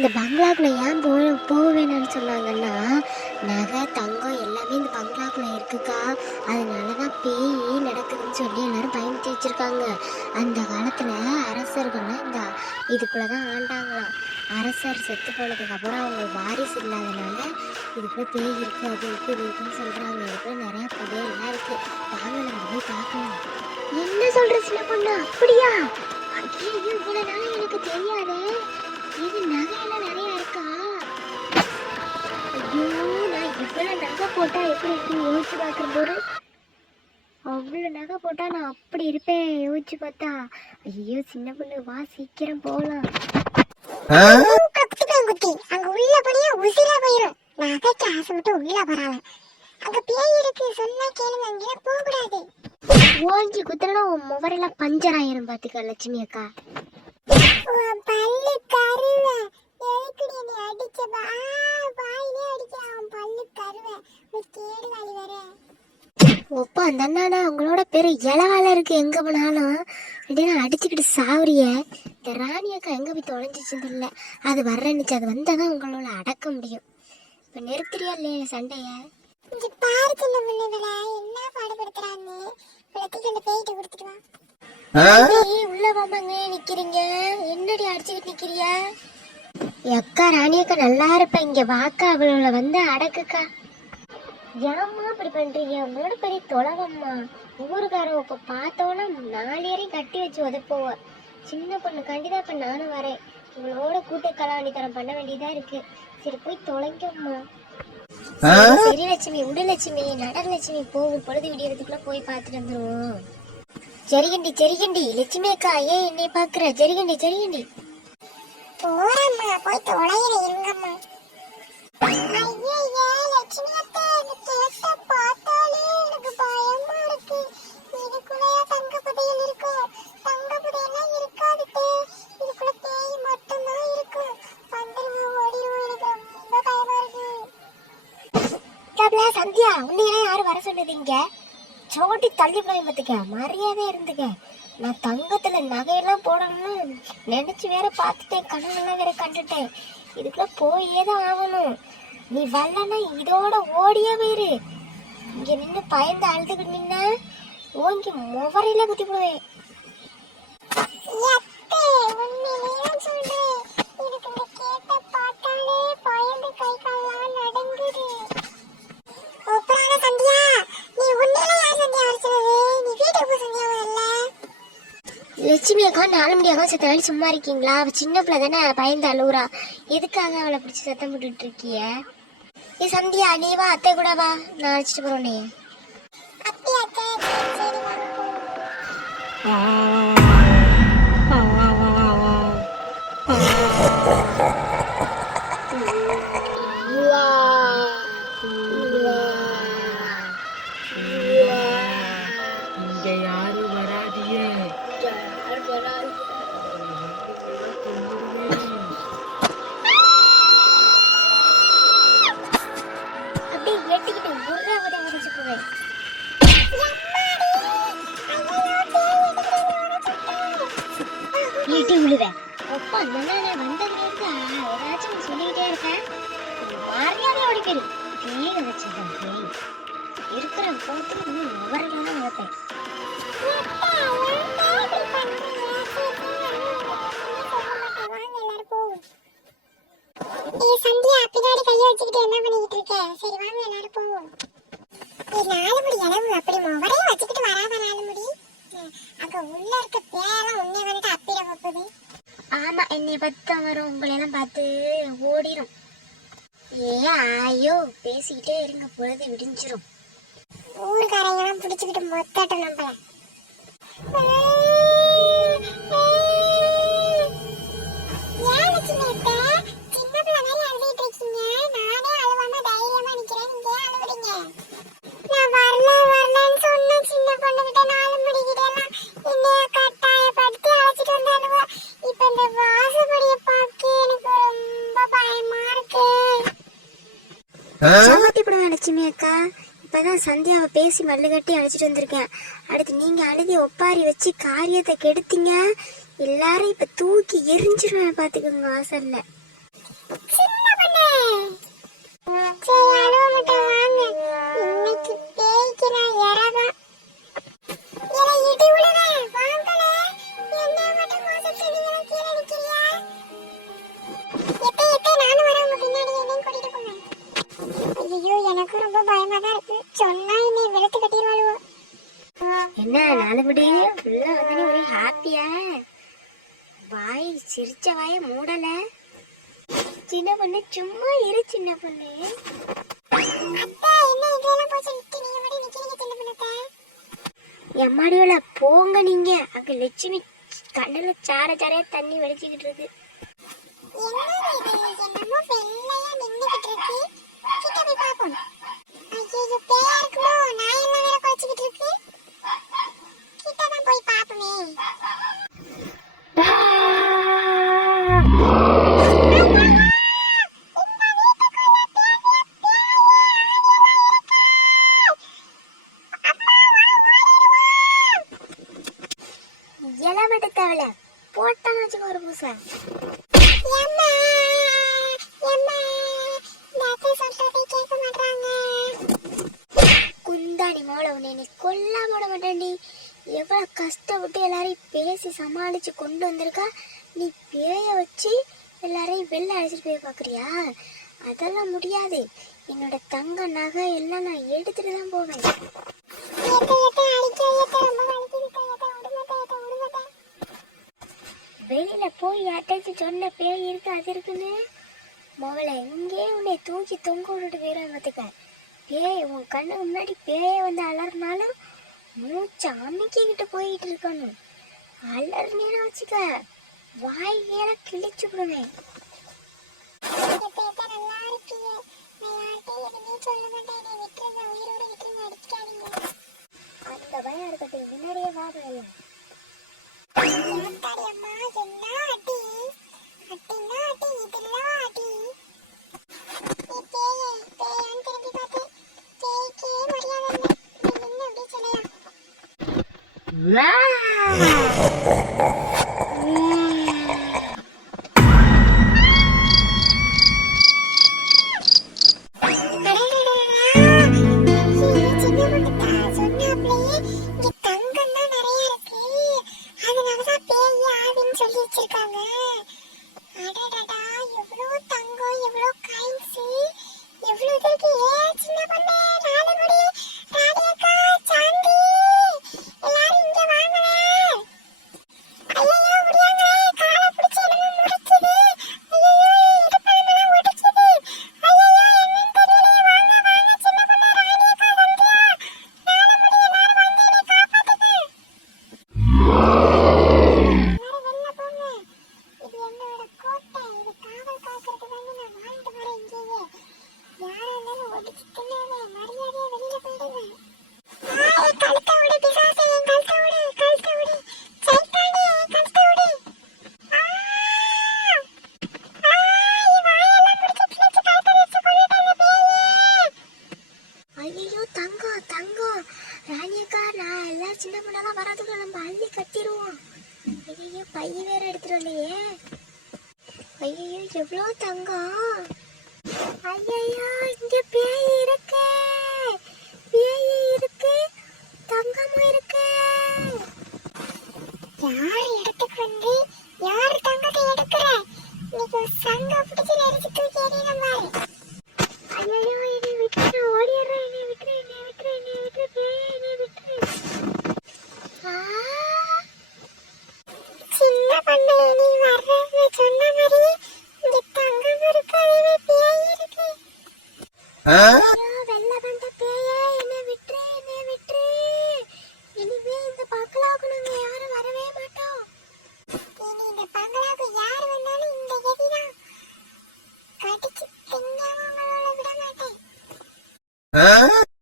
இந்த பங்களாக்குள்ள ஏன் போக வேணாம்னு சொன்னாங்கன்னா, நகை தங்கம் எல்லாமே இந்த பங்களாக்குள்ள இருக்குக்கா. அதனாலதான் பேய் நடக்குதுன்னு சொல்லி எல்லாரும் பயந்துட்டு வச்சிருக்காங்க. அந்த காலத்துல அரசர்கள்லாம் இந்த இதுக்குள்ளதான் ஆண்டாங்களாம். அரசர் செத்து போனதுக்கு அப்புறம் அவங்க வாரிசு இல்லாதனால இதுக்குள்ள பேய் இருக்கு, அது இருக்கு, இது இருக்குன்னு சொல்றாங்க. இதுக்குள்ள நிறைய புதையெல்லாம் இருக்கு. வாங்க நம்ம போய் பார்க்கலாம். என்ன சொல்ற சின்ன பொண்ணு, அப்படியா? ஐயோ, இவ்வளவு நாள் எனக்கு தெரியாதே. இது நகையெல்லாம் நிறைய இருக்கா? ஐயோ, நான் இவ்வளவு நகை போட்டா எப்படி இருக்குன்னு யோசிச்சு பார்க்கும் போது, அவ்வளவு நகை போட்டா நான் அப்படி இருப்பேன் யோசிச்சு பார்த்தா. ஐயோ சின்ன பொண்ணு, வா சீக்கிரம் போலாம். குட்டி அங்க உள்ள போனியா உசிரா போயிரும். நகைக்கு ஆசைப்பட்டு உள்ள வராங்க. அங்க பேய் இருக்கு, சொன்னா கேளுங்க, அங்கே போக கூடாது. ஓங்கி குத்துறனா உன் முவரெல்லாம் பஞ்சர் ஆயிரும் பாத்துக்க லட்சுமி அக்கா. பல்லு கருவ எதுக்குடி நீ அடிச்சபா? வாயிலே அடிச்சான் பல்லு கருவ. ஒரு கேடு வாலி வர ஒப்பா அந்த அண்ணாடா உங்களோட பேரு இளவால இருக்கு. எங்க போனாலும் அப்படின்னா அடிச்சுக்கிட்டு சாவுறிய. இந்த ராணி அக்கா எங்க போய் தொலைஞ்சிச்சது இல்லை. அது வர்றன்னுச்சு, அது வந்தாதான் உங்களோட அடக்க முடியும். இப்ப நிறுத்துறியா இல்லையா சண்டைய? இங்க பாரு சின்ன பிள்ளைகள என்ன பாடுபடுத்துறான்னு போயிட்டு கொடுத்துட்டு வா. உள்ள வாமாங்க நிக்கிறீங்க, என்னடி அடிச்சுக்கிட்டு நிக்கிறிய? அக்கா ராணி அக்கா நல்லா இருப்ப, இங்க வாக்கா அவளோட வந்து அடக்குக்கா. ஏம்மா இப்படி பண்றீங்க? உங்களோட பெரிய தொலைவம்மா. ஊருக்காரன் இப்ப பார்த்தோன்னா 4 ஏரையும் கட்டி வச்சு உதப்போவ. சின்ன பொண்ணு கண்டிதான் இப்ப நானும் வரேன். இவளோட கூட்டு கலாவணித்தனம் பண்ண வேண்டியதா இருக்கு. சரி போய் தொலைங்கம்மா. சரி லட்சுமி, உடு லட்சுமி, நடர் லட்சுமி, போகும் பொழுது விடியறதுக்குள்ள போய் பார்த்துட்டு வந்துருவோம். சரிகண்டி சரிகண்டி. லட்சுமி அக்கா ஏன் என்னை பாக்குற? சரிகண்டி சரிகண்டி. போறம்மா, போய் தொலைகிற இருங்கம்மா. சந்தியா, உன்னையெல்லாம் யாரும் வர சொன்னது? இங்க சோட்டி தள்ளி போய் பார்த்துக்க, மரியாதை இருந்துக்க. நான் தங்கத்துல நகையெல்லாம் போடணும்னு நினைச்சு வேற பார்த்துட்டேன், கனவுலாம் வேற கண்டுட்டேன். இதுக்குள்ள போயேதான் ஆகணும். நீ வரலன்னா இதோட ஓடியே போயிரு. இங்க நின்று பயந்து அழுதுகிட்டு நின்ன ஓங்கி முவரையில குத்தி போடுவேன். லட்சுமி அக்கா 4 மணியாக சத்தம் சும்மா இருக்கீங்களா? அவ சின்ன பிள்ளை தானே, பயந்து அழுவுறா. எதுக்காக அவளை பிடிச்சி சத்தம் போட்டுட்டு இருக்கிய? ஏ சந்தியா, நீ வா, அத்தை கூட வா, நான் அழைச்சிட்டு போறோன்னே. இருக்கிற போட்டு முவரெல்லாம் வளர்ப்பேன். சந்தியா, பின்னாடி கைய வச்சுக்கிட்டு என்ன பண்ணிக்கிட்டு இருக்க? சரி வாங்க எல்லாரும் போவோம். 4 முடி அளவு அப்படி முவரையும் வச்சுக்கிட்டு வராத 4 முடி. அங்க உள்ள இருக்க பேரெல்லாம் உன்னை வந்துட்டு அப்பிட போகுது. ஆமா, என்னை பத்தி வரும், உங்களெல்லாம் பார்த்து ஓடிரும். ஏ ஆயோ, பேசிக்கிட்டே இருங்க, பொழுது விடிஞ்சிரும். ஊருக்காரங்கெல்லாம் பிடிச்சுக்கிட்டு மொத்தட்டும் நம்மள. லட்சுமி அக்கா, இப்பதான் சந்தியாவை பேசி மல்லு கட்டி அழைச்சிட்டு வந்திருக்கேன். அடுத்து நீங்க அழுதி ஒப்பாரி வச்சு காரியத்தை கெடுத்தீங்க. எல்லாரும் இப்ப தூக்கி எரிஞ்சிருவேன் பாத்துக்கோங்க வாசல்ல. சின்ன பொண்ணு சரி அழுவ மாட்டேன் வாங்க. இன்னைக்கு பேய்க்கு நான் இறதான் இதை இடி விடுவேன். வாங்கல என்ன மட்டும் மோசத்தை நீங்க கீழே நிக்கிறியா? எத்த நானும் வரேன் உங்க பின்னாடி என்னையும் கூட்டிட்டு போங்க. ஐயோ எனக்கு ரொம்ப பயமா தான் இருக்கு. சொன்னா என்னை வெளுத்து கட்டிடுவாளுவோ. என்ன நாலுபடி உள்ள வந்தனே ஒரே ஹாப்பியா? வாய் சிரிச்ச வாய மூடல. சின்ன பொண்ணு சும்மா இரு சின்ன பொண்ணு. அத்தை என்ன இதெல்லாம் போச்சு நீங்க மட்டும் நிக்கிறீங்க சின்ன பொண்ணு. எம்மாடியோல போங்க நீங்க. அங்க லட்சுமி கண்ணுல சார சாரையா தண்ணி வலிச்சுக்கிட்டு இருக்கு. என்னது இது என்னமோ வெள்ளையா நின்னுகிட்டு இருக்கு. கிட்ட போய் பாப்போம். ஐயோ பேயா இருக்குமோ? நாய் எல்லாம் வேற குறைச்சிக்கிட்டு இருக்கு. கிட்ட தான் போய் பாப்போமே. இளவட்ட தேவல போட்டான்னு வச்சுக்கோ ஒரு பூசை. எம்மா எம்மா நேத்து சொல்றதை கேட்க மாட்டாங்க. குந்தாணி மோள உன்னை நீ கொல்லா போட மாட்டேன்டி. எவ்வளவு கஷ்டப்பட்டு எல்லாரையும் பேசி சமாளிச்சு கொண்டு வந்திருக்கா. நீ பேய வச்சு எல்லாரையும் வெளில அழைச்சிட்டு போய் பாக்குறியா? அதெல்லாம் முடியாது. என்னோட தங்க நகை எல்லாம் நான் எடுத்துட்டு தான் போவேன். வெளியில போய் யாட்டாச்சும் சொன்ன பேய் இருக்கு அது இருக்குன்னு மொபைல இங்கே உன்னை தூக்கி தொங்க விட்டுட்டு போயிடும் பார்த்துக்க. பேய் உன் கண்ணுக்கு முன்னாடி பேய வந்து அலறினாலும் மூச்சு அமைக்கிக்கிட்டு போயிட்டு இருக்கணும். அலறினேன்னு வச்சுக்க வாயில கிழிச்சு விடுவேன். அந்த பயம் இருக்கட்டும், முன்னாடியே வா பயம். சின்ன பொண்ணெல்லாம் வராதுக்குள்ள நம்ம அள்ளி கட்டிடுவோம். ஐயோ பைய வேற எடுத்துட்டு இல்லையே. ஐயோ எவ்வளோ தங்கம். ஐயோ இங்க பேய் இருக்கு, பேய் இருக்கு, தங்கமும் இருக்கு. யார் இடத்துக்கு வந்து யார் தங்கத்தை எடுக்கிற? இன்னைக்கு சங்க பிடிச்சி நெரிச்சு தூக்கி எறியணும் பாரு. ஐயோ என்னை விட்டு ஓடிடுறேன். என்னை விட்டு பேய் என்னை விட்டு. சின்ன பொண்ணு நீ வர்றேன்னு சொன்ன மாதிரி இங்க தங்கம் இருக்கு, அதுவே பேய் இருக்கு. வெள்ள பண்ட பேயே என்னை விட்டு. இனிமே இந்த பங்களாவுக்கு நாங்க யாரும் வரவே மாட்டோம். இனி இந்த பங்களாவுக்கு யார் வந்தாலும் இந்த கதிதான். கடிச்சு தின்னாம உங்களோட விட மாட்டேன்.